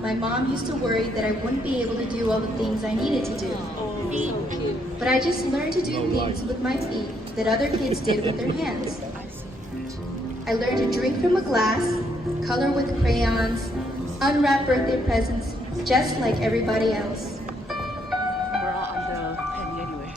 my mom used to worry that I wouldn't be able to do all the things I needed to do. But I just learned to do things with my feet that other kids did with their hands. I learned to drink from a glass, color with crayons, unwrap birthday presents, just like everybody else. We're all under penny anyway.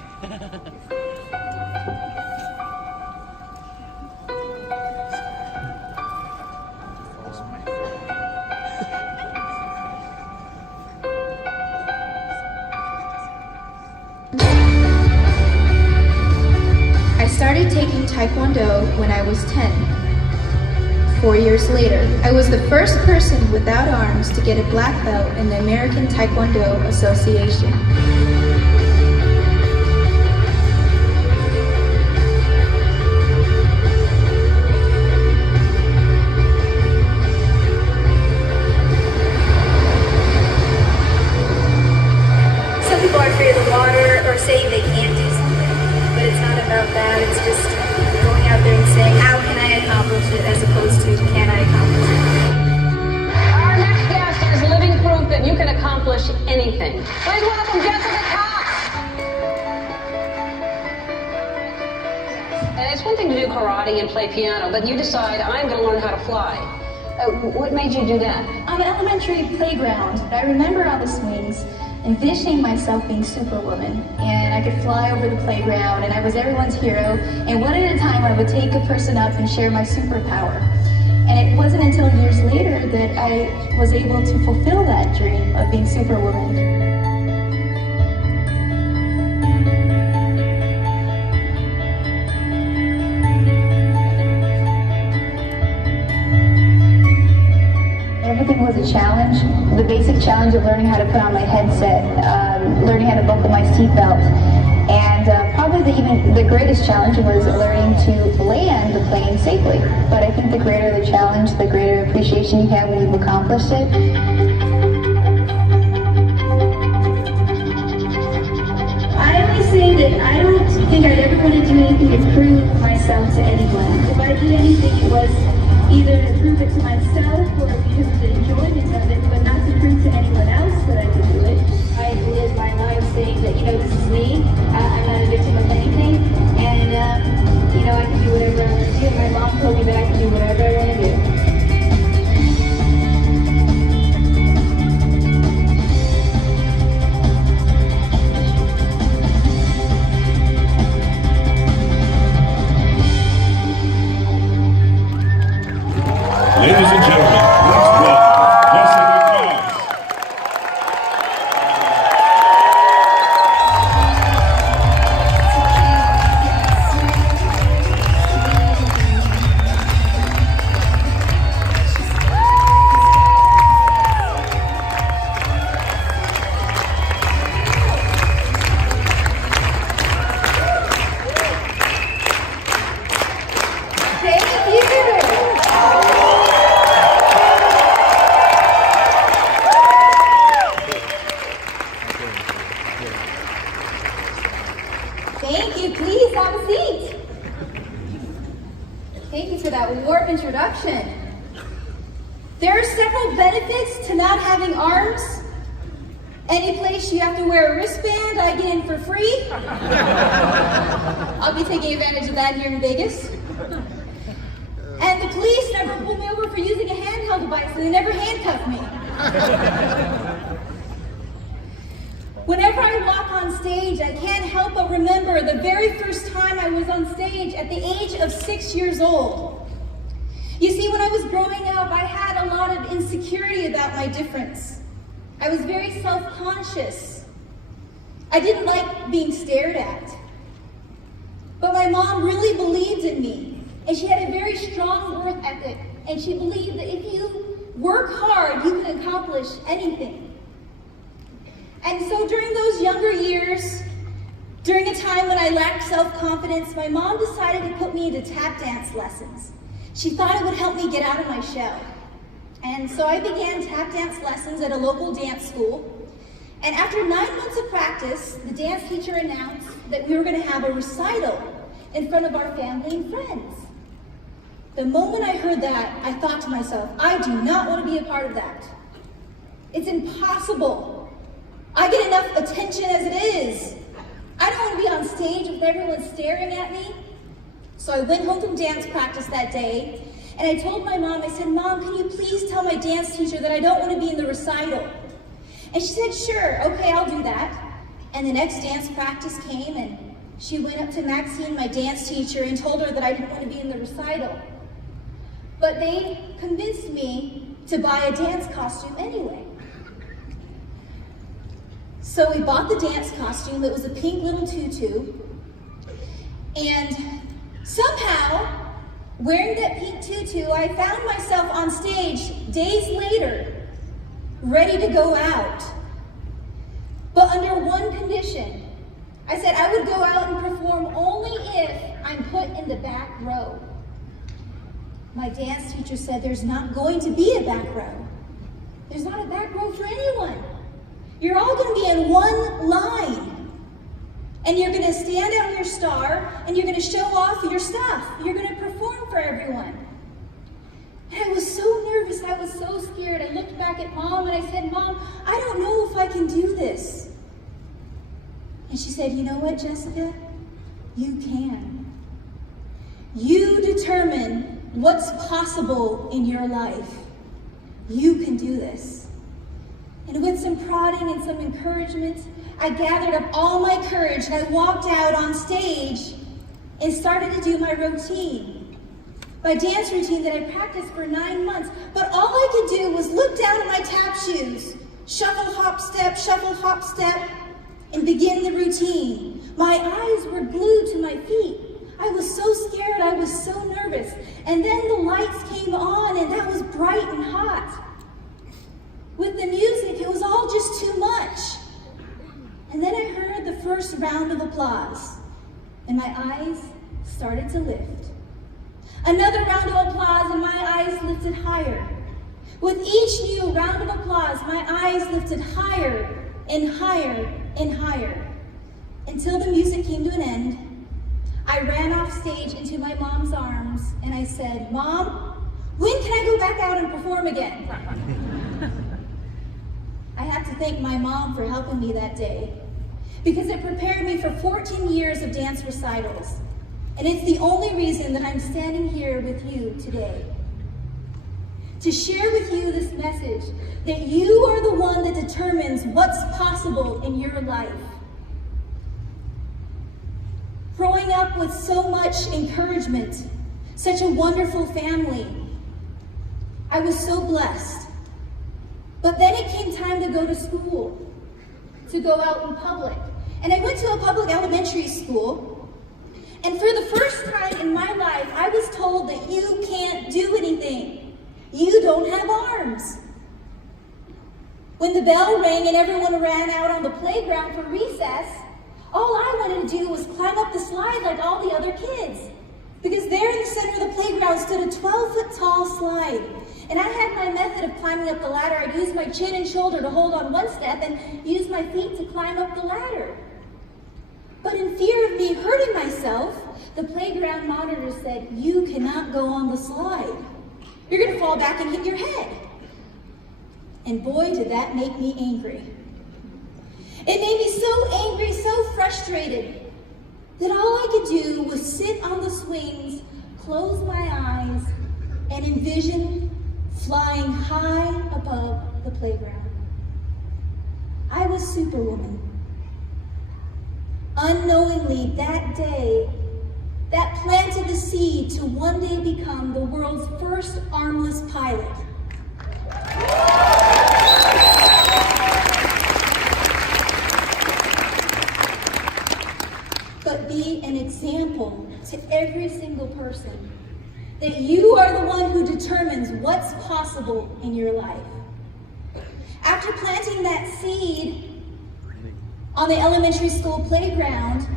I started taking Taekwondo when I was 10. 4 years later, I was the first person without arms to get a black belt in the American Taekwondo Association. Some people are afraid of the water or saying they can't do something, but it's not about that. It's just going out there and saying, how can I accomplish it, as opposed to, can I accomplish it? Our next guest is living proof that you can accomplish anything. Please welcome Jessica Cox. And it's one thing to do karate and play piano, but you decide, I'm going to learn how to fly. What made you do that? On the elementary playground, I remember on the swings, envisioning myself being Superwoman, and I could fly over the playground, and I was everyone's hero, and one at a time I would take a person up and share my superpower. And it wasn't until years later that I was able to fulfill that dream of being Superwoman. Everything was a challenge. The basic challenge of learning how to put on my headset, learning how to buckle my seatbelt, and probably the greatest challenge was learning to land the plane safely. But I think the greater the challenge, the greater appreciation you have when you've accomplished it. I always say that I don't think I'd ever want to do anything to prove myself to anyone. If I did anything, it was either to prove it to myself or because of the enjoyment of it, but not to prove to anyone else that I could do it. I live my life saying that, this is me. I'm not a victim of anything, and I can do whatever I want to do. My mom told me that I can do whatever I want to do. Ladies and gentlemen, let's welcome Jessica Cox. Thank you. Please have a seat. Thank you for that warm introduction. There are several benefits to not having arms. Any place you have to wear a wristband, I get in for free. I'll be taking advantage of that here in Vegas. And the police never pulled me over for using a handheld device, and they never handcuffed me. Whenever I walk on stage, I can't help but remember the very first time I was on stage at the age of 6 years old. You see, when I was growing up, I had a lot of insecurity about my difference. I was very self-conscious. I didn't like being stared at. But my mom really believed in me, and she had a very strong work ethic, and she believed that if you work hard, you can accomplish anything. And so during those younger years, during a time when I lacked self-confidence, my mom decided to put me into tap dance lessons. She thought it would help me get out of my shell. And so I began tap dance lessons at a local dance school. And after 9 months of practice, the dance teacher announced that we were going to have a recital in front of our family and friends. The moment I heard that, I thought to myself, I do not want to be a part of that. It's impossible. I get enough attention as it is. I don't want to be on stage with everyone staring at me. So I went home from dance practice that day, and I told my mom, I said, Mom, can you please tell my dance teacher that I don't want to be in the recital? And she said, sure, okay, I'll do that. And the next dance practice came, and she went up to Maxine, my dance teacher, and told her that I didn't want to be in the recital. But they convinced me to buy a dance costume anyway. So we bought the dance costume. It was a pink little tutu. And somehow, wearing that pink tutu, I found myself on stage days later, ready to go out. But under one condition. I said I would go out and perform only if I'm put in the back row. My dance teacher said there's not going to be a back row. There's not a back row for anyone. You're all going to be in one line. And you're going to stand on your star and you're going to show off your stuff. You're going to perform for everyone. And I was so nervous, I was so scared. I looked back at Mom and I said, Mom, I don't know if I can do this. And she said, you know what, Jessica? You can. You determine what's possible in your life. You can do this. And with some prodding and some encouragement, I gathered up all my courage and I walked out on stage and started to do my routine. My dance routine that I practiced for 9 months. But all I could do was look down at my tap shoes, shuffle, hop, step, and begin the routine. My eyes were glued to my feet. I was so scared, I was so nervous. And then the lights came on and that was bright and hot. With the music, it was all just too much. And then I heard the first round of applause and my eyes started to lift. Another round of applause and my eyes lifted higher. With each new round of applause, my eyes lifted higher and higher and higher. Until the music came to an end, I ran off stage into my mom's arms and I said, Mom, when can I go back out and perform again? I have to thank my mom for helping me that day because it prepared me for 14 years of dance recitals. And it's the only reason that I'm standing here with you today. To share with you this message that you are the one that determines what's possible in your life. Growing up with so much encouragement, such a wonderful family, I was so blessed. But then it came time to go to school, to go out in public. And I went to a public elementary school. And for the first time in my life, I was told that you can't do anything. You don't have arms. When the bell rang and everyone ran out on the playground for recess, all I wanted to do was climb up the slide like all the other kids. Because there in the center of the playground stood a 12-foot tall slide. And I had my method of climbing up the ladder. I'd use my chin and shoulder to hold on one step and use my feet to climb up the ladder. But in fear of me hurting myself, the playground monitor said, you cannot go on the slide. You're going to fall back and hit your head. And boy, did that make me angry. It made me so angry, so frustrated, that all I could do was sit on the swings, close my eyes, and envision flying high above the playground. I was Superwoman. Unknowingly, that day, that planted the seed to one day become the world's first armless pilot. But be an example to every single person that you are the one who determines what's possible in your life. After planting that seed on the elementary school playground,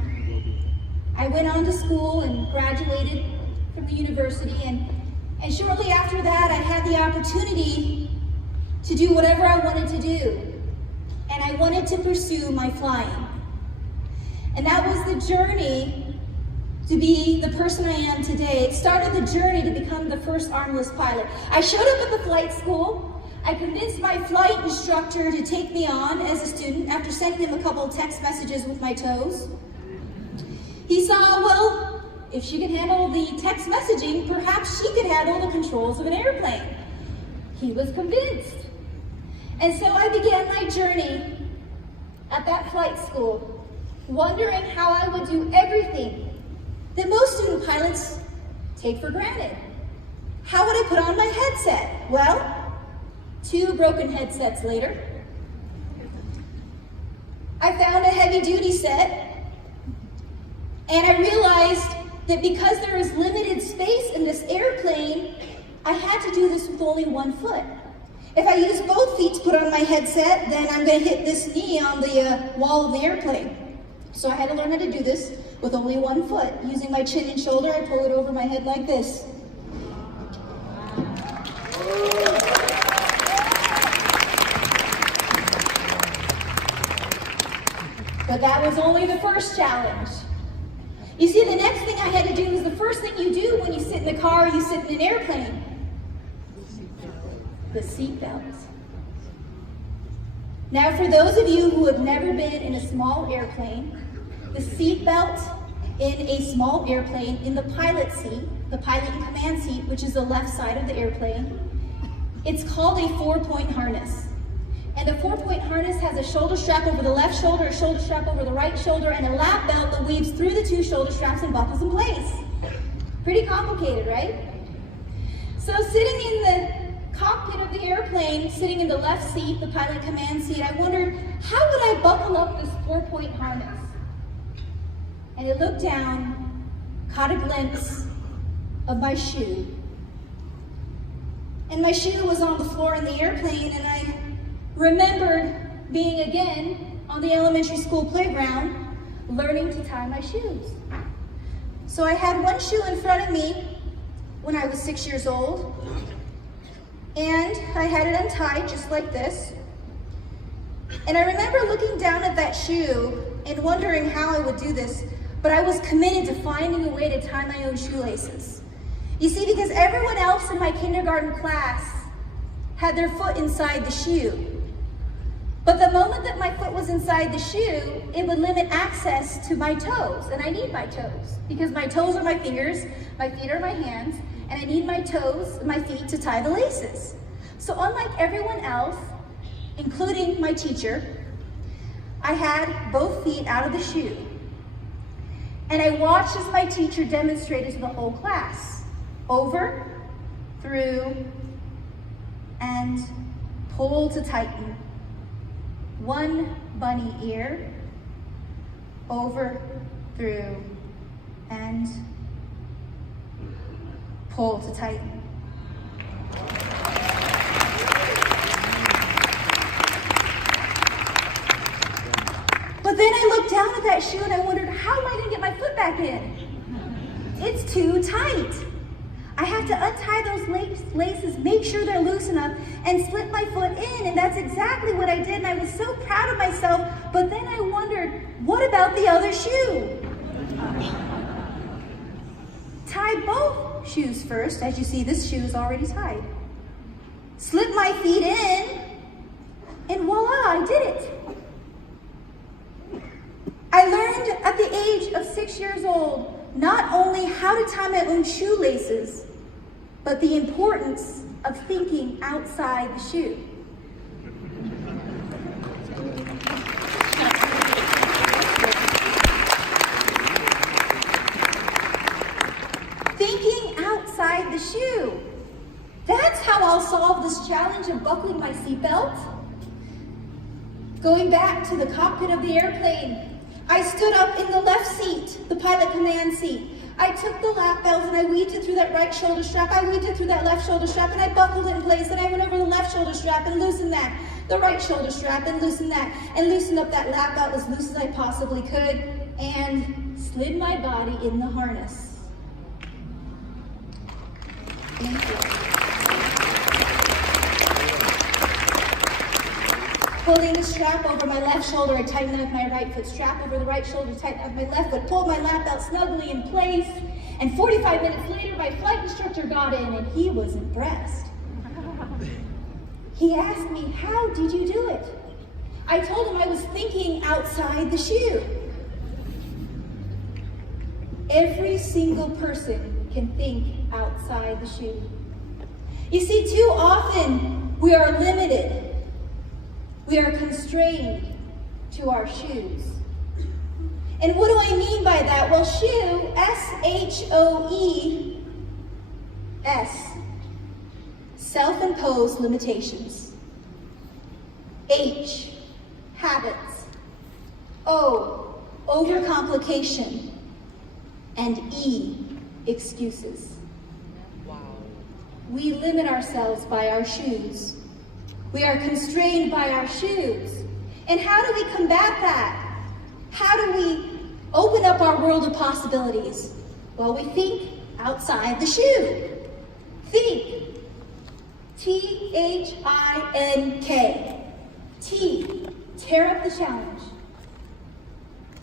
I went on to school and graduated from the university, and shortly after that, I had the opportunity to do whatever I wanted to do, and I wanted to pursue my flying. And that was the journey to be the person I am today. It started the journey to become the first armless pilot. I showed up at the flight school. I convinced my flight instructor to take me on as a student after sending him a couple of text messages with my toes. He saw, well, if she could handle the text messaging, perhaps she could handle the controls of an airplane. He was convinced. And so I began my journey at that flight school, wondering how I would do everything that most student pilots take for granted. How would I put on my headset? Well, 2 broken headsets later, I found a heavy-duty set, and I realized that because there is limited space in this airplane, I had to do this with only 1 foot. If I use both feet to put on my headset, then I'm going to hit this knee on the wall of the airplane. So I had to learn how to do this with only 1 foot. Using my chin and shoulder, I pull it over my head like this. But that was only the first challenge. You see, the next thing I had to do is the first thing you do when you sit in the car or you sit in an airplane. The seatbelt. Now, for those of you who have never been in a small airplane, the seatbelt in a small airplane in the pilot seat, the pilot and command seat, which is the left side of the airplane, it's called a 4-point harness. And the 4-point harness has a shoulder strap over the left shoulder, a shoulder strap over the right shoulder, and a lap belt that weaves through the 2 shoulder straps and buckles in place. Pretty complicated, right? So sitting in the cockpit of the airplane, sitting in the left seat, the pilot command seat, I wondered, how would I buckle up this 4-point harness? And I looked down, caught a glimpse of my shoe. And my shoe was on the floor in the airplane, and I remembered being again on the elementary school playground, learning to tie my shoes. So I had 1 shoe in front of me when I was 6 years old, and I had it untied just like this. And I remember looking down at that shoe and wondering how I would do this, but I was committed to finding a way to tie my own shoelaces. You see, because everyone else in my kindergarten class had their foot inside the shoe. But the moment that my foot was inside the shoe, it would limit access to my toes. And I need my toes, because my toes are my fingers, my feet are my hands, and I need my toes, my feet to tie the laces. So unlike everyone else, including my teacher, I had both feet out of the shoe. And I watched as my teacher demonstrated to the whole class. Over, through, and pull to tighten. 1 bunny ear, over, through, and pull to tighten. But then I looked down at that shoe and I wondered, how am I going to get my foot back in? It's too tight. I have to untie those laces, make sure they're loose enough, and slip my foot in, and that's exactly what I did, and I was so proud of myself, but then I wondered, what about the other shoe? Tie both shoes first. As you see, this shoe is already tied. Slip my feet in, and voila, I did it. I learned at the age of 6 years old not only how to tie my own shoelaces, but the importance of thinking outside the shoe. Thinking outside the shoe. That's how I'll solve this challenge of buckling my seatbelt. Going back to the cockpit of the airplane, I stood up in the left seat, the pilot command seat. I took the lap belt and I weaved it through that right shoulder strap. I weaved it through that left shoulder strap and I buckled it in place. And I went over the left shoulder strap and loosened that, the right shoulder strap and loosened that, and loosened up that lap belt as loose as I possibly could, and slid my body in the harness. Thank you. Pulling the strap over my left shoulder, I tightened it with my right foot. Strap over the right shoulder, tightened it with my left foot. Pulled my lap belt snugly in place. And 45 minutes later, my flight instructor got in, and he was impressed. He asked me, how did you do it? I told him I was thinking outside the shoe. Every single person can think outside the shoe. You see, too often we are limited. We are constrained to our shoes. And what do I mean by that? Well, shoe, S-H-O-E-S, self-imposed limitations. H, habits. O, overcomplication. And E, excuses. We limit ourselves by our shoes. We are constrained by our shoes. And how do we combat that? How do we open up our world of possibilities? Well, we think outside the shoe. Think. T-H-I-N-K. T, tear up the challenge.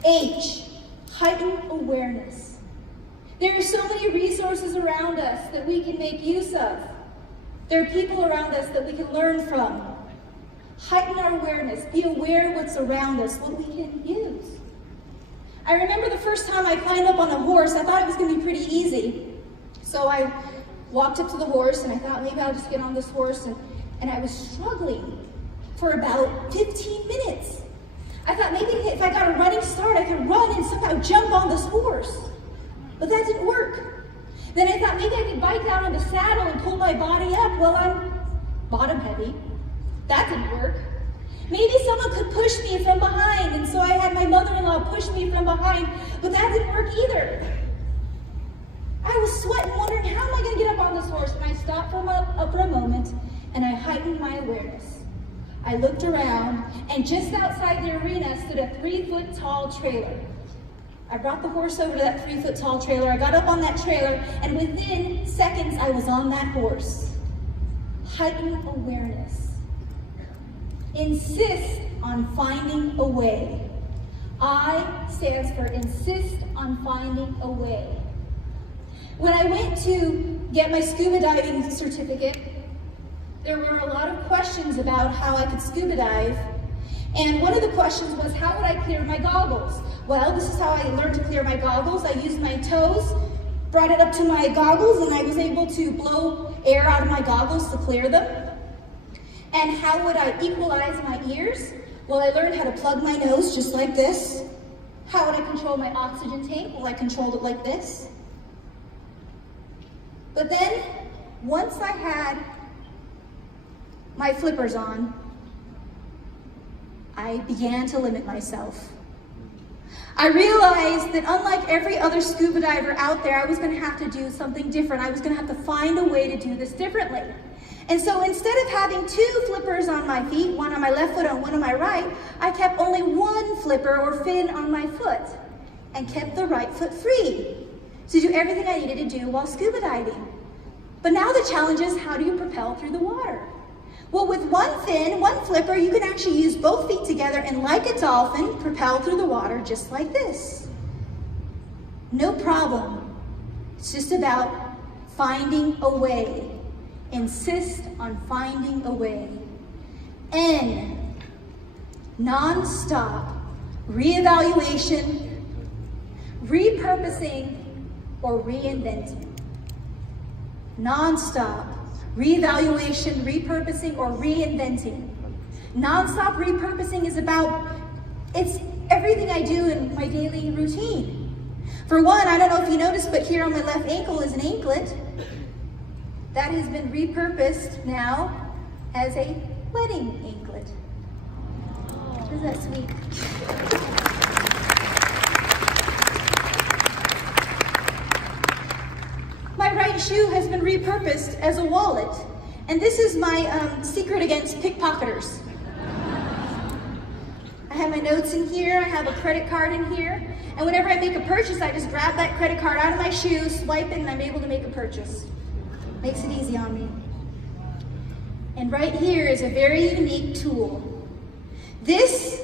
H, heighten awareness. There are so many resources around us that we can make use of. There are people around us that we can learn from. Heighten our awareness. Be aware of what's around us, what we can use. I remember the first time I climbed up on a horse, I thought it was going to be pretty easy. So I walked up to the horse and I thought maybe I'll just get on this horse, and I was struggling for about 15 minutes. I thought maybe if I got a running start, I could run and somehow jump on this horse. But that didn't work. Then I thought maybe I could bite down on the saddle and pull my body up. Well, I'm bottom heavy. That didn't work. Maybe someone could push me from behind, and so I had my mother-in-law push me from behind, but that didn't work either. I was sweating, wondering, how am I going to get up on this horse? And I stopped for a moment, and I heightened my awareness. I looked around, and just outside the arena stood a 3-foot-tall trailer. I brought the horse over to that 3-foot-tall trailer. I got up on that trailer, and within seconds, I was on that horse. Heighten awareness. Insist on finding a way. I stands for insist on finding a way. When I went to get my scuba diving certificate, there were a lot of questions about how I could scuba dive. And one of the questions was, how would I clear my goggles? Well, this is how I learned to clear my goggles. I used my toes, brought it up to my goggles, and I was able to blow air out of my goggles to clear them. And how would I equalize my ears? Well, I learned how to plug my nose just like this. How would I control my oxygen tank? Well, I controlled it like this. But then, once I had my flippers on, I began to limit myself. I realized that unlike every other scuba diver out there, I was going to have to do something different. I was going to have to find a way to do this differently. And so instead of having 2 flippers on my feet, one on my left foot and one on my right, I kept only 1 flipper or fin on my foot and kept the right foot free to do everything I needed to do while scuba diving. But now the challenge is, how do you propel through the water? Well, with 1 fin, 1 flipper, you can actually use both feet together and, like a dolphin, propel through the water just like this. No problem. It's just about finding a way. Insist on finding a way. N, non-stop reevaluation, repurposing, or reinventing. Non-stop reevaluation, repurposing, or reinventing. Non-stop repurposing is about, it's everything I do in my daily routine. For one, I don't know if you noticed, but here on my left ankle is an anklet. That has been repurposed now as a wedding anklet. Isn't that sweet? My right shoe has been repurposed as a wallet, and this is my secret against pickpocketers. I have my notes in here, I have a credit card in here, and whenever I make a purchase, I just grab that credit card out of my shoe, swipe it, and I'm able to make a purchase. Makes it easy on me. And right here is a very unique tool. This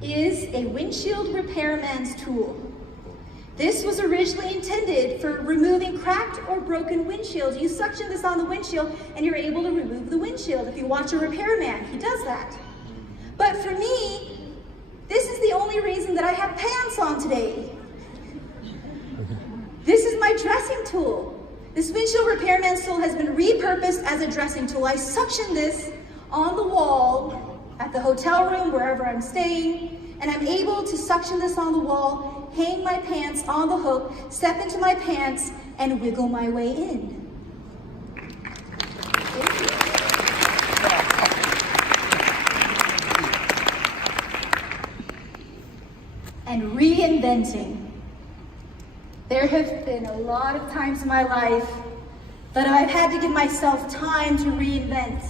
is a windshield repairman's tool. This was originally intended for removing cracked or broken windshields. You suction this on the windshield and you're able to remove the windshield. If you watch a repairman, he does that. But for me, this is the only reason that I have pants on today. This is my dressing tool. This windshield repairman's tool has been repurposed as a dressing tool. I suction this on the wall at the hotel room, wherever I'm staying, and I'm able to suction this on the wall, hang my pants on the hook, step into my pants, and wiggle my way in. Thank you. And reinventing. There have been a lot of times in my life that I've had to give myself time to reinvent.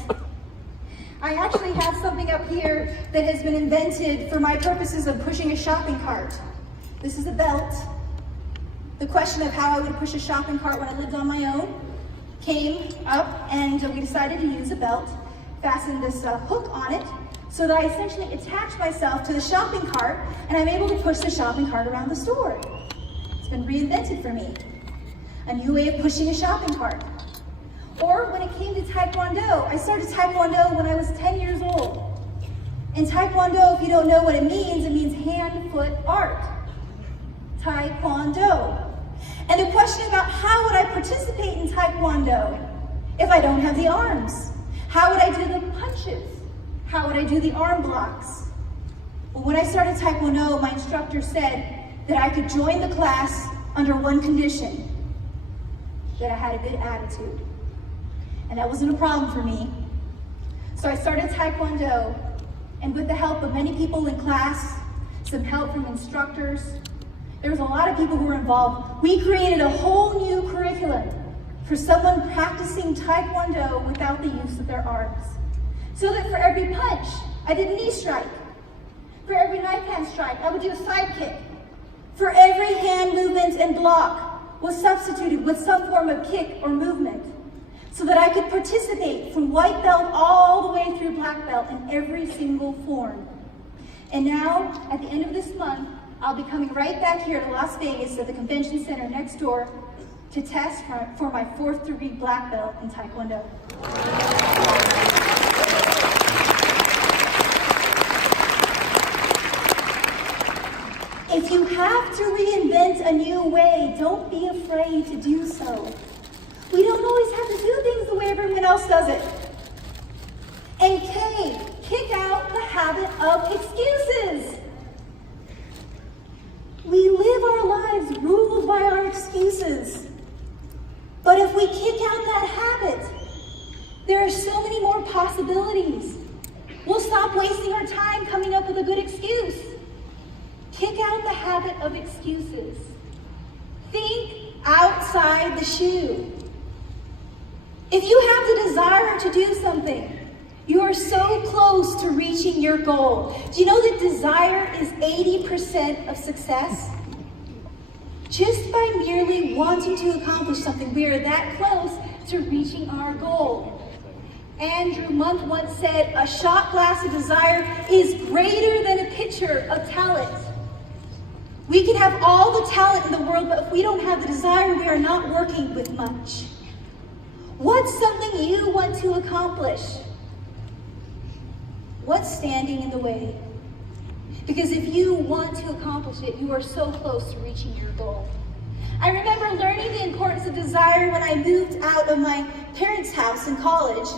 I actually have something up here that has been invented for my purposes of pushing a shopping cart. This is a belt. The question of how I would push a shopping cart when I lived on my own came up, and we decided to use a belt, fasten this hook on it, so that I essentially attach myself to the shopping cart, and I'm able to push the shopping cart around the store. It's been reinvented for me. A new way of pushing a shopping cart. Or when it came to Taekwondo, I started Taekwondo when I was 10 years old. And Taekwondo, if you don't know what it means hand, foot, art. Taekwondo. And the question about how would I participate in Taekwondo if I don't have the arms? How would I do the punches? How would I do the arm blocks? Well, when I started Taekwondo, my instructor said that I could join the class under one condition, that I had a good attitude. And that wasn't a problem for me. So I started Taekwondo, and with the help of many people in class, some help from instructors, there was a lot of people who were involved. We created a whole new curriculum for someone practicing Taekwondo without the use of their arms. So that for every punch, I did a knee strike. For every knife hand strike, I would do a side kick. For every hand movement and block was substituted with some form of kick or movement, so that I could participate from white belt all the way through black belt in every single form. And now, at the end of this month, I'll be coming right back here to Las Vegas at the convention center next door to test for my 4th degree black belt in Taekwondo. If you have to reinvent a new way, don't be afraid to do so. We don't always have to do things the way everyone else does it. And K, kick out the habit of excuses. We live our lives ruled by our excuses. But if we kick out that habit, there are so many more possibilities. We'll stop wasting our time coming up with a good excuse. Kick out the habit of excuses. Think outside the shoe. If you have the desire to do something, you are so close to reaching your goal. Do you know that desire is 80% of success? Just by merely wanting to accomplish something, we are that close to reaching our goal. Andrew Monk once said, "A shot glass of desire is greater than a pitcher of talent." We can have all the talent in the world, but if we don't have the desire, we are not working with much. What's something you want to accomplish? What's standing in the way? Because if you want to accomplish it, you are so close to reaching your goal. I remember learning the importance of desire when I moved out of my parents' house in college.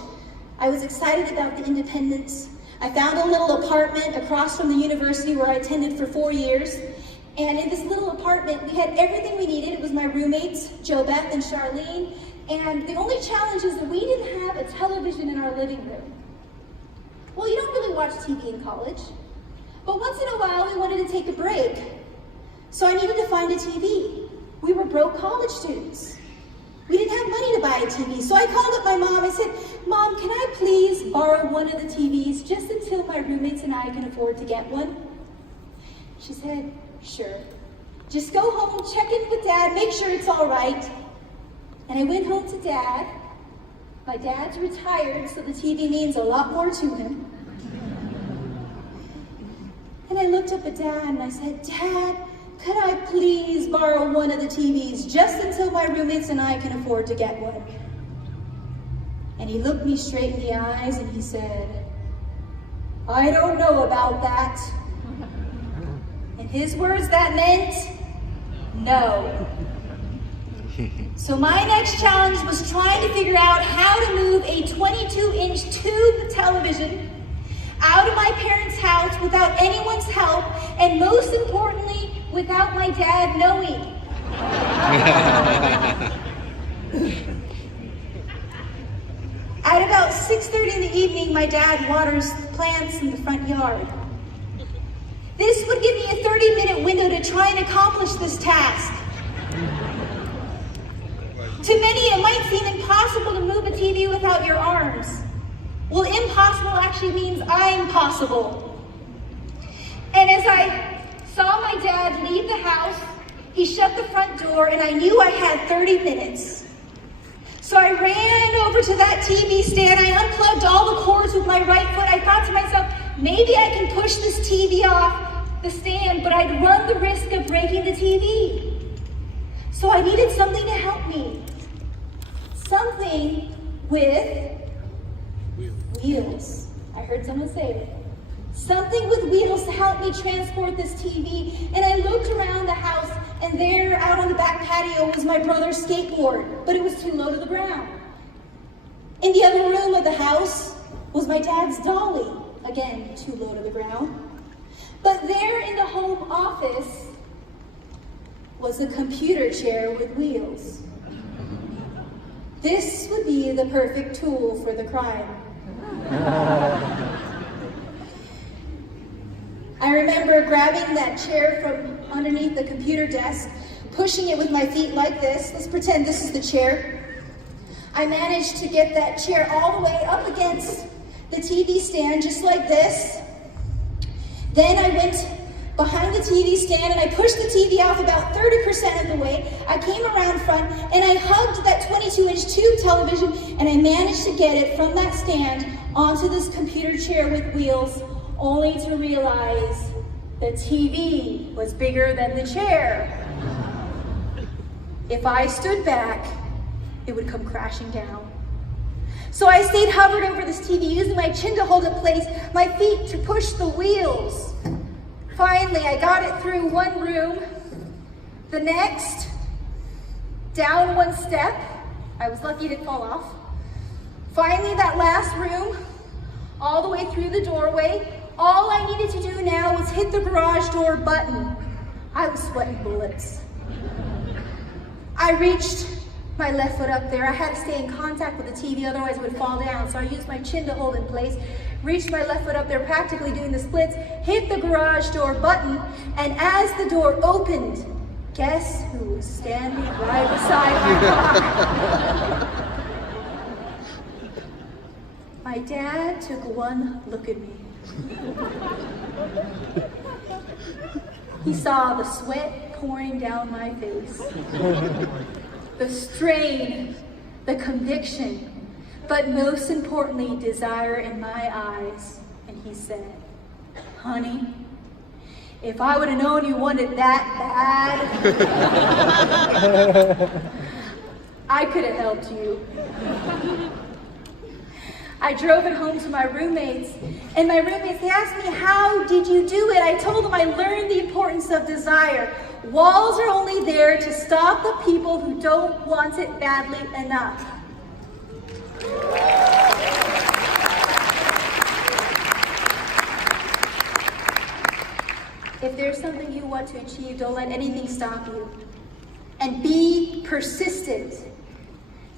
I was excited about the independence. I found a little apartment across from the university where I attended for 4 years. And in this little apartment, we had everything we needed. It was my roommates, Jo Beth and Charlene. And the only challenge is that we didn't have a television in our living room. Well, you don't really watch TV in college. But once in a while, we wanted to take a break. So I needed to find a TV. We were broke college students. We didn't have money to buy a TV. So I called up my mom. I said, "Mom, can I please borrow one of the TVs just until my roommates and I can afford to get one?" She said, "Sure. Just go home, check in with Dad, make sure it's all right." And I went home to Dad. My dad's retired, so the TV means a lot more to him. And I looked up at Dad and I said, "Dad, could I please borrow one of the TVs just until my roommates and I can afford to get one? And he looked me straight in the eyes and he said, I don't know about that. In his words, that meant no. So my next challenge was trying to figure out how to move a 22-inch tube television out of my parents' house without anyone's help, and most importantly, without my dad knowing. At about 6:30 in the evening, my dad waters plants in the front yard. This would give me a 30-minute window to try and accomplish this task. To many, it might seem impossible to move a TV without your arms. Well, impossible actually means I'm possible. And as I saw my dad leave the house, he shut the front door, and I knew I had 30 minutes. So I ran over to that TV stand. I unplugged all the cords with my right foot. I thought to myself, maybe I can push this TV off the stand, but I'd run the risk of breaking the TV. So I needed something to help me. Something with wheels. I heard someone say it. Something with wheels to help me transport this TV. And I looked around the house, and there out on the back patio was my brother's skateboard, but it was too low to the ground. In the other room of the house was my dad's dolly, again, too low to the ground. But there in the home office was a computer chair with wheels. This would be the perfect tool for the crime. I remember grabbing that chair from underneath the computer desk, pushing it with my feet like this. Let's pretend this is the chair. I managed to get that chair all the way up against the TV stand, just like this. Then I went behind the TV stand and I pushed the TV off about 30% of the way. I came around front and I hugged that 22-inch tube television, and I managed to get it from that stand onto this computer chair with wheels, only to realize the TV was bigger than the chair. If I stood back, it would come crashing down. So I stayed hovered over this TV, using my chin to hold it in place, my feet to push the wheels. Finally, I got it through one room, the next, down one step. I was lucky it didn't fall off. Finally, that last room, all the way through the doorway. All I needed to do now was hit the garage door button. I was sweating bullets. I reached my left foot up there. I had to stay in contact with the TV, otherwise it would fall down. So I used my chin to hold in place. Reached my left foot up there, practically doing the splits, hit the garage door button, and as the door opened, guess who was standing right beside my car? My dad took one look at me. He saw the sweat pouring down my face, the strain, the conviction, but most importantly, desire in my eyes. And he said, honey, if I would have known you wanted that bad, I could have helped you. I drove it home to my roommates, and my roommates, they asked me, how did you do it? I told them I learned the importance of desire. Walls are only there to stop the people who don't want it badly enough. If there's something you want to achieve, don't let anything stop you. And be persistent.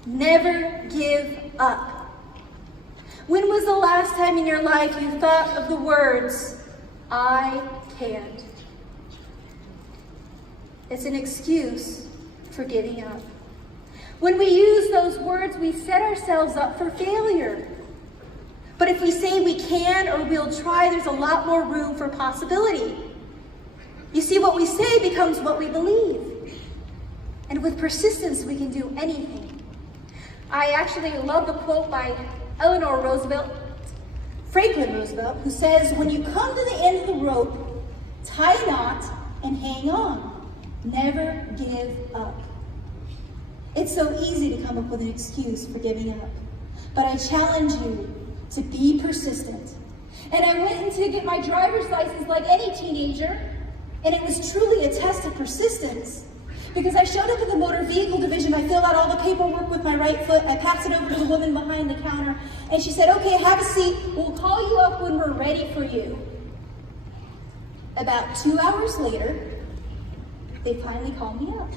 Never give up. When was the last time in your life you thought of the words, I can't? It's an excuse for giving up. When we use those words, we set ourselves up for failure. But if we say we can or we'll try, there's a lot more room for possibility. You see, what we say becomes what we believe. And with persistence, we can do anything. I actually love the quote by Franklin Roosevelt, who says, when you come to the end of the rope, tie a knot and hang on. Never give up. It's so easy to come up with an excuse for giving up, but I challenge you to be persistent. And I went in to get my driver's license like any teenager, and it was truly a test of persistence. Because I showed up at the motor vehicle division, I filled out all the paperwork with my right foot, I passed it over to the woman behind the counter, and she said, okay, have a seat, we'll call you up when we're ready for you. About 2 hours later, they finally called me up,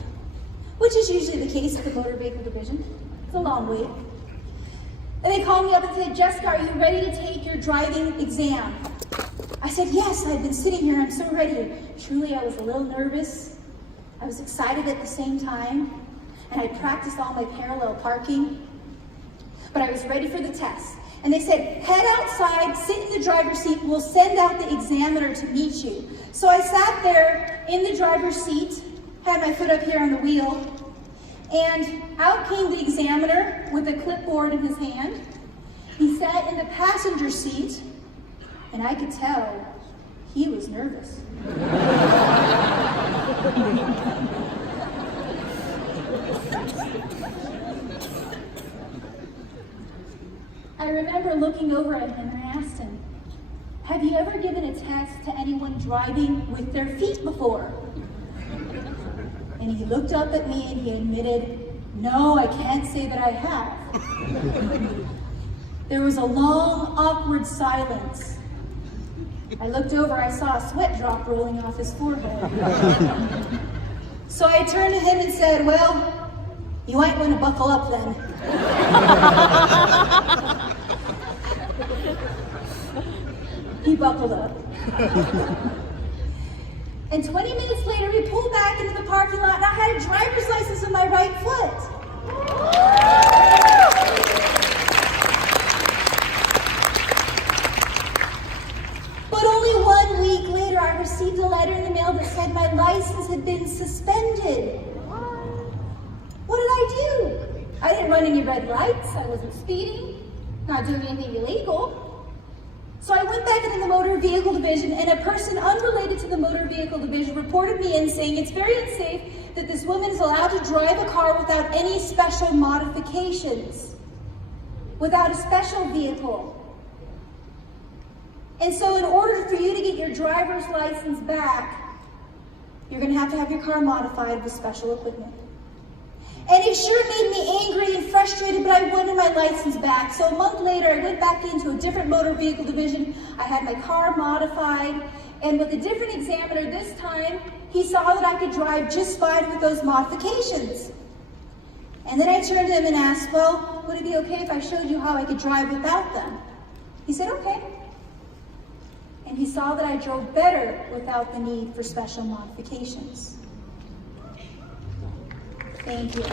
which is usually the case at the motor vehicle division. It's a long wait. And they called me up and said, Jessica, are you ready to take your driving exam? I said, yes, I've been sitting here, I'm so ready. Truly, I was a little nervous. I was excited at the same time, and I practiced all my parallel parking, but I was ready for the test. And they said, head outside, sit in the driver's seat, we'll send out the examiner to meet you. So I sat there in the driver's seat, had my foot up here on the wheel, and out came the examiner with a clipboard in his hand. He sat in the passenger seat, and I could tell he was nervous. I remember looking over at him and I asked him, have you ever given a test to anyone driving with their feet before? And he looked up at me and he admitted, no, I can't say that I have. There was a long, awkward silence. I looked over, I saw a sweat drop rolling off his forehead. So I turned to him and said, well, you might want to buckle up then. He buckled up. And 20 minutes later, we pulled back into the parking lot and I had a driver's license in my right foot. But only 1 week later, I received a letter in the mail that said my license had been suspended. What did I do? I didn't run any red lights, I wasn't speeding, not doing anything illegal. So I went back into the motor vehicle division and a person unrelated to the motor vehicle division reported me in saying it's very unsafe that this woman is allowed to drive a car without any special modifications, without a special vehicle. And so in order for you to get your driver's license back, you're going to have your car modified with special equipment. And it sure made me angry and frustrated, but I wanted my license back. So a month later, I went back into a different motor vehicle division. I had my car modified, and with a different examiner this time, he saw that I could drive just fine with those modifications. And then I turned to him and asked, well, would it be okay if I showed you how I could drive without them? He said, okay. And he saw that I drove better without the need for special modifications. Thank you.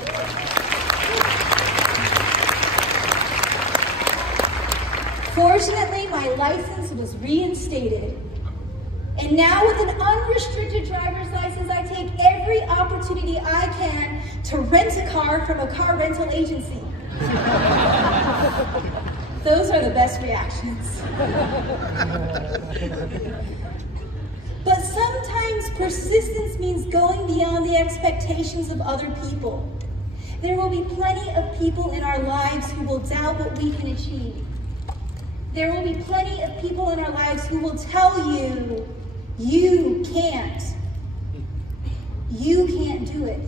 Fortunately, my license was reinstated. And now with an unrestricted driver's license, I take every opportunity I can to rent a car from a car rental agency. Those are the best reactions. But sometimes persistence means going beyond the expectations of other people. There will be plenty of people in our lives who will doubt what we can achieve. There will be plenty of people in our lives who will tell you, you can't. You can't do it.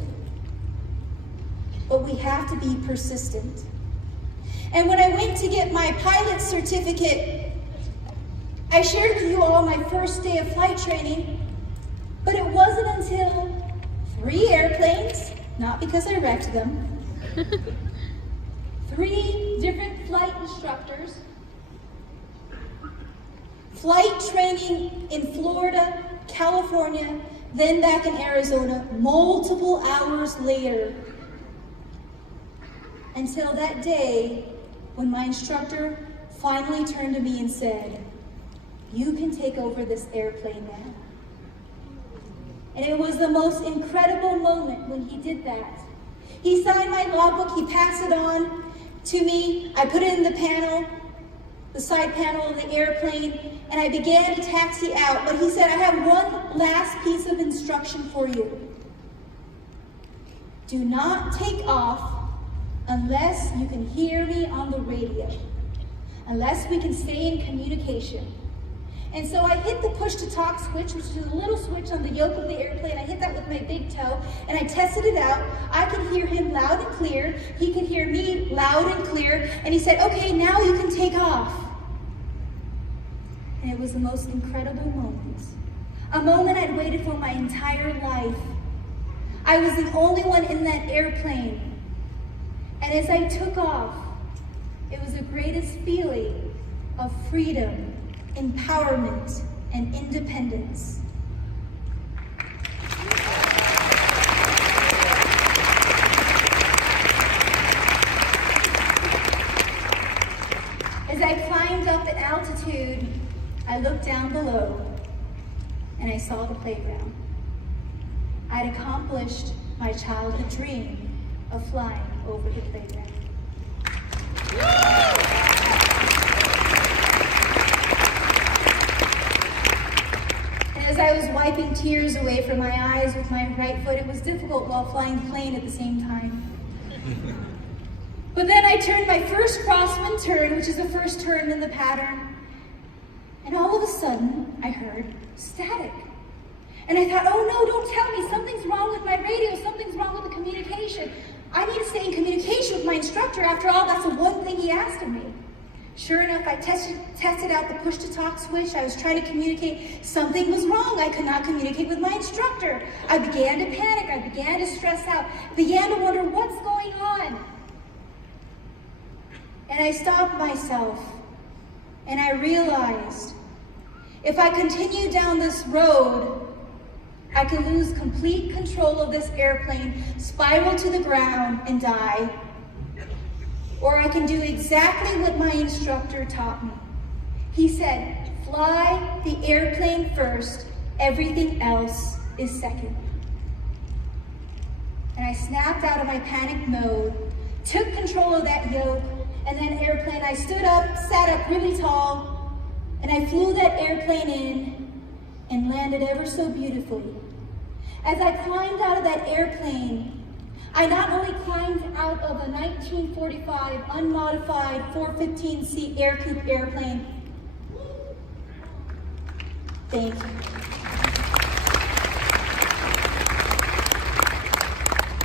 But we have to be persistent. And when I went to get my pilot certificate, I shared with you all my first day of flight training, but it wasn't until 3 airplanes, not because I wrecked them, 3 different flight instructors, flight training in Florida, California, then back in Arizona, multiple hours later, until that day when my instructor finally turned to me and said, you can take over this airplane now. And it was the most incredible moment when he did that. He signed my logbook, he passed it on to me, I put it in the panel, the side panel of the airplane, and I began to taxi out. But he said, I have one last piece of instruction for you. Do not take off unless you can hear me on the radio, unless we can stay in communication. And so I hit the push to talk switch, which is a little switch on the yoke of the airplane. I hit that with my big toe, and I tested it out. I could hear him loud and clear. He could hear me loud and clear. And he said, okay, now you can take off. And it was the most incredible moment. A moment I'd waited for my entire life. I was the only one in that airplane. And as I took off, it was the greatest feeling of freedom, empowerment, and independence. As I climbed up at altitude, I looked down below and I saw the playground. I'd accomplished my childhood dream of flying over the playground. And as I was wiping tears away from my eyes with my right foot, it was difficult while flying the plane at the same time. But then I turned my first crosswind turn, which is the first turn in the pattern, and all of a sudden I heard static. And I thought, oh no, don't tell me, something's wrong with my radio, something's wrong with the communication. I need to stay in communication with my instructor. After all, that's the one thing he asked of me. Sure enough, I tested out the push-to-talk switch. I was trying to communicate. Something was wrong. I could not communicate with my instructor. I began to panic. I began to stress out. Began to wonder, what's going on? And I stopped myself, and I realized if I continue down this road, I could lose complete control of this airplane, spiral to the ground, and die. Or I can do exactly what my instructor taught me. He said, fly the airplane first, everything else is second. And I snapped out of my panic mode, took control of that yoke, and that airplane, I stood up, sat up really tall, and I flew that airplane in and landed ever so beautifully. As I climbed out of that airplane, I not only climbed out of a 1945 unmodified 415-seat air-coupe airplane, thank you,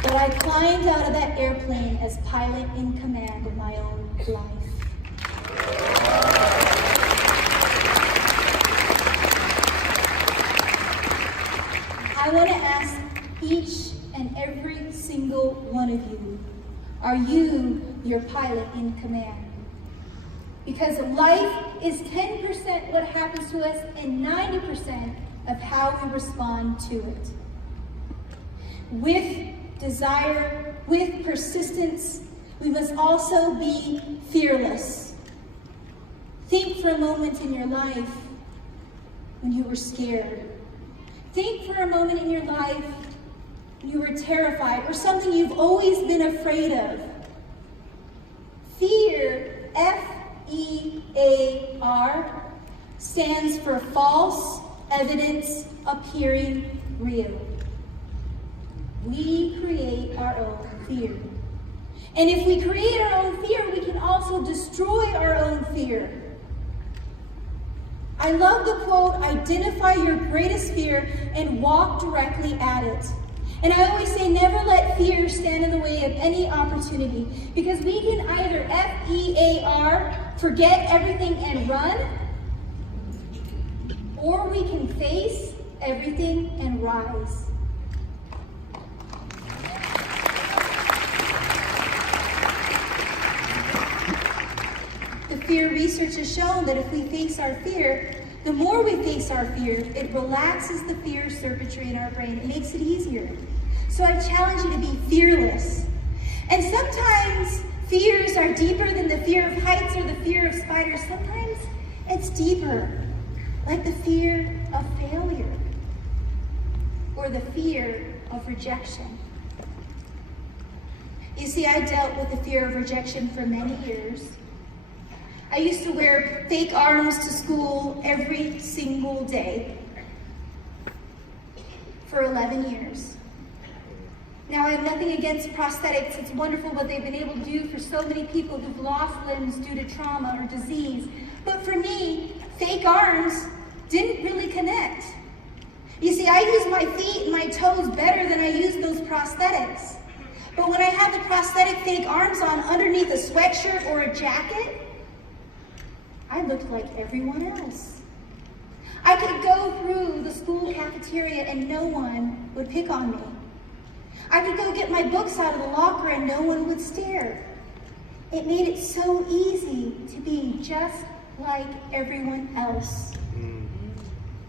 but I climbed out of that airplane as pilot in command of my own life. I want to ask each and every single one of you, are you your pilot in command? Because life is 10% what happens to us and 90% of how we respond to it. With desire, with persistence, we must also be fearless. Think for a moment in your life when you were scared. Think for a moment in your life when you were terrified or something you've always been afraid of. Fear, F-E-A-R, stands for false evidence appearing real. We create our own fear. And if we create our own fear, we can also destroy our own fear. I love the quote, identify your greatest fear and walk directly at it. And I always say, never let fear stand in the way of any opportunity, because we can either F-E-A-R, forget everything and run, or we can face everything and rise. The fear research has shown that if we face our fear, the more we face our fear, it relaxes the fear circuitry in our brain. It makes it easier. So I challenge you to be fearless. And sometimes fears are deeper than the fear of heights or the fear of spiders. Sometimes it's deeper, like the fear of failure or the fear of rejection. You see, I dealt with the fear of rejection for many years. I used to wear fake arms to school every single day for 11 years. Now, I have nothing against prosthetics. It's wonderful what they've been able to do for so many people who've lost limbs due to trauma or disease. But for me, fake arms didn't really connect. You see, I use my feet and my toes better than I use those prosthetics. But when I have the prosthetic fake arms on underneath a sweatshirt or a jacket, I looked like everyone else. I could go through the school cafeteria and no one would pick on me. I could go get my books out of the locker and no one would stare. It made it so easy to be just like everyone else.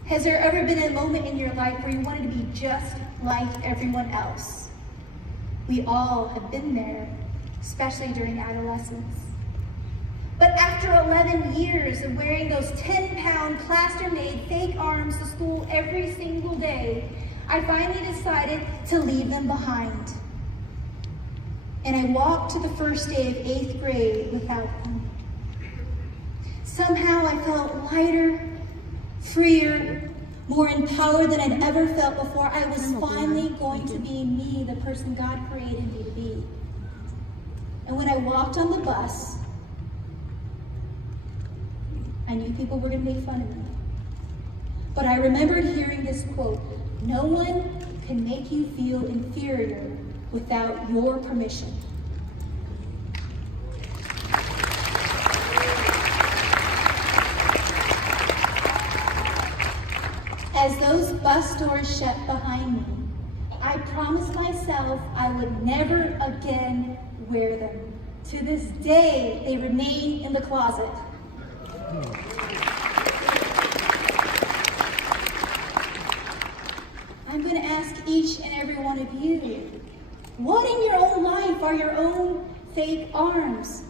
Has there ever been a moment in your life where you wanted to be just like everyone else? We all have been there, especially during adolescence. But after 11 years of wearing those 10-pound plaster-made fake arms to school every single day, I finally decided to leave them behind. And I walked to the first day of 8th grade without them. Somehow I felt lighter, freer, more empowered than I'd ever felt before. I was finally going to be me, the person God created me to be. And when I walked on the bus, I knew people were going to make fun of me. But I remembered hearing this quote, "No one can make you feel inferior without your permission." As those bus doors shut behind me, I promised myself I would never again wear them. To this day, they remain in the closet. I'm going to ask each and every one of you, what in your own life are your own fake arms?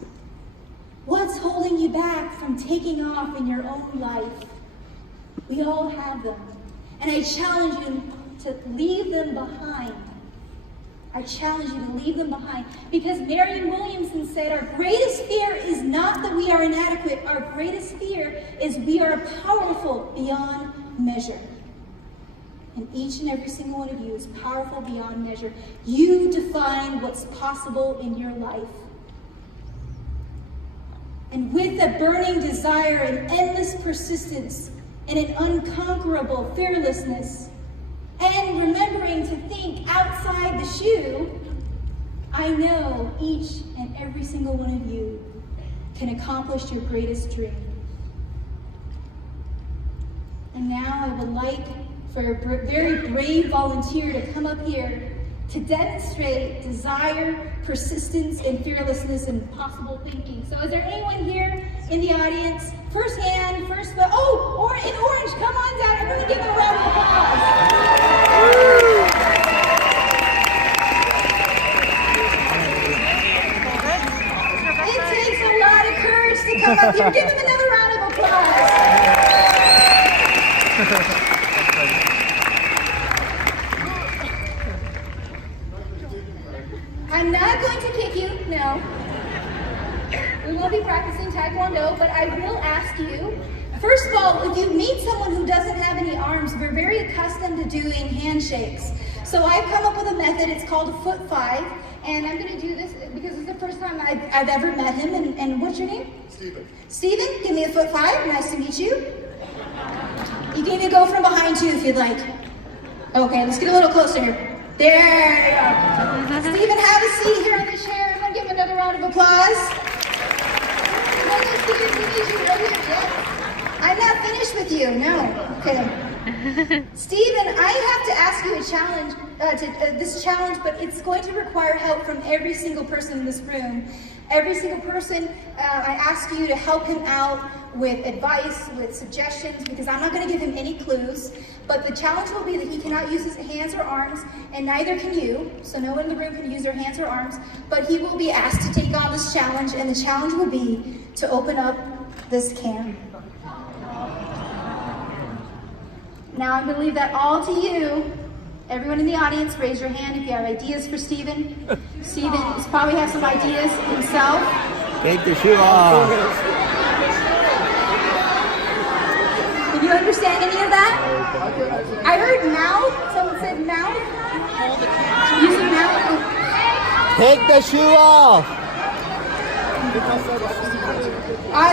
What's holding you back from taking off in your own life? We all have them. And I challenge you to leave them behind. I challenge you to leave them behind. Because Marianne Williamson said, our greatest fear is not that we are inadequate. Our greatest fear is we are powerful beyond measure. And each and every single one of you is powerful beyond measure. You define what's possible in your life. And with a burning desire and endless persistence and an unconquerable fearlessness, and remembering to think outside the shoe, I know each and every single one of you can accomplish your greatest dream. And now I would like for a very brave volunteer to come up here to demonstrate desire, persistence, and fearlessness and possible thinking. So is there anyone here in the audience? First hand, first foot. Oh, or in orange, come on down. Everyone give them a round of applause. It takes a lot of courage to come up here. Give them another round of applause. I'm not going to kick you, no. We won't be practicing Taekwondo, but I will ask you, first of all, if you meet someone who doesn't have any arms, we're very accustomed to doing handshakes. So I've come up with a method, it's called a foot five, and I'm gonna do this because it's the first time I've ever met him, and what's your name? Steven. Steven, give me a foot five, nice to meet you. You can even go from behind you if you'd like. Okay, let's get a little closer. There you go. Steven, have a seat here on the chair. Everyone give him another round of applause. No, Steven, we need you right here. Yes. I'm not finished with you. No. Okay. Steven, I have to ask you a challenge, this challenge, but it's going to require help from every single person in this room. Every single person, I ask you to help him out with advice, with suggestions, because I'm not going to give him any clues. But the challenge will be that he cannot use his hands or arms, and neither can you. So no one in the room can use their hands or arms. But he will be asked to take on this challenge, and the challenge will be to open up this can. Now I'm going to leave that all to you. Everyone in the audience, raise your hand if you have ideas for Steven. Steven probably has some ideas himself. Take the shoe off. Did you understand any of that? I heard mouth. Someone said mouth. Using mouth. Take the shoe off.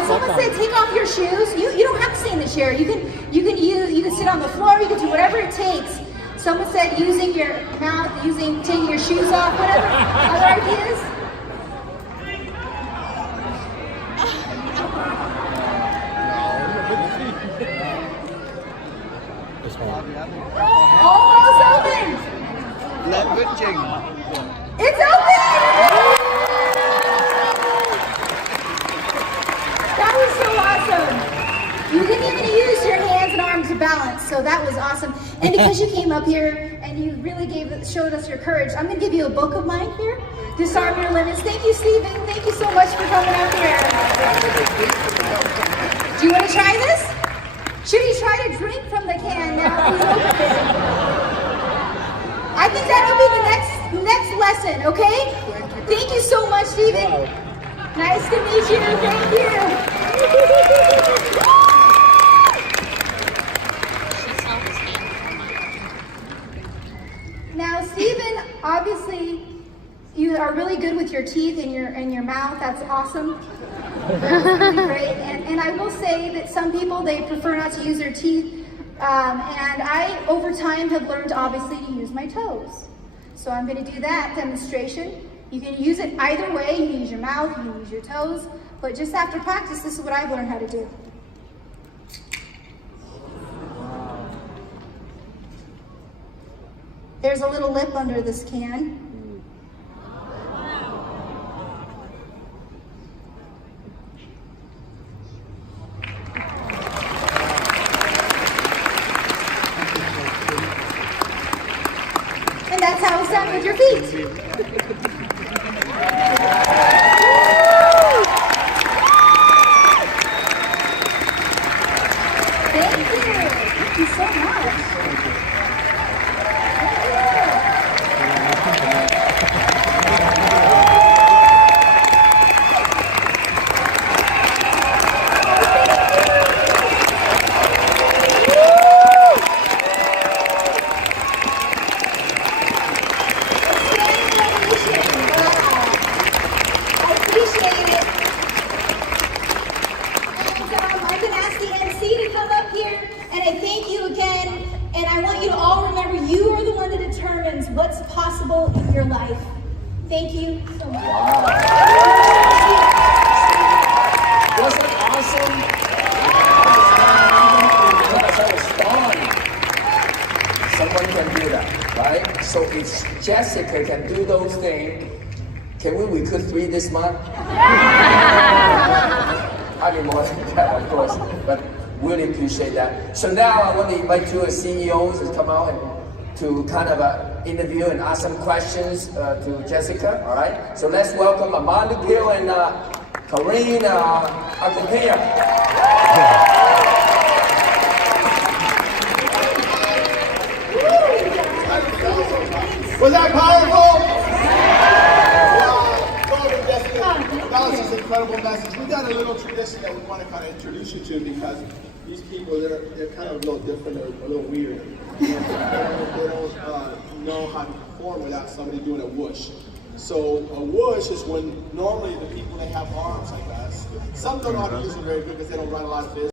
Someone said take off your shoes. You don't have to stay in the chair. You can sit on the floor. You can do whatever it takes. Someone said using your mouth, taking your shoes off. Whatever. Other ideas? Almost open. It's open. That was so awesome. You didn't even use your hands and arms to balance, so that was awesome. And because you came up here and you really showed us your courage, I'm going to give you a book of mine here, Disarm Your Limits. Thank you, Stephen. Thank you so much for coming up here. Do you want to try this? Should he try to drink from the can now? He's opened it. I think that'll be the next lesson, okay? Thank you so much, Stephen. Nice to meet you. Thank you. Now, Stephen, obviously, you are really good with your teeth and your mouth. That's awesome. That's really great. And I will say that some people, they prefer not to use their teeth. And I, over time, have learned, obviously, to use my toes. So I'm going to do that demonstration. You can use it either way. You can use your mouth, you can use your toes. But just after practice, this is what I've learned how to do. There's a little lip under this can. And that's how it's done with your feet. Thank you. Thank you so much. And I want you to all remember, you are the one that determines what's possible in your life. Thank you so much. Wasn't it awesome? That was fun. Someone can do that, right? So if Jessica can do those things, can we recruit 3 this month? I mean more than that, of course, but really appreciate that. So now I want to invite 2 CEOs to come out and to kind of interview and ask some questions to Jessica, all right? So let's welcome Amanda Gill and Karina Acapella. Was that powerful? That was just an incredible message. We got a little tradition that we want to kind of introduce you to, because these people, they're kind of a little different, they're a little weird. They don't know how to perform without somebody doing a whoosh. So a whoosh is when normally the people, they have arms like us. Some don't know how to use them very good because they don't run a lot of business.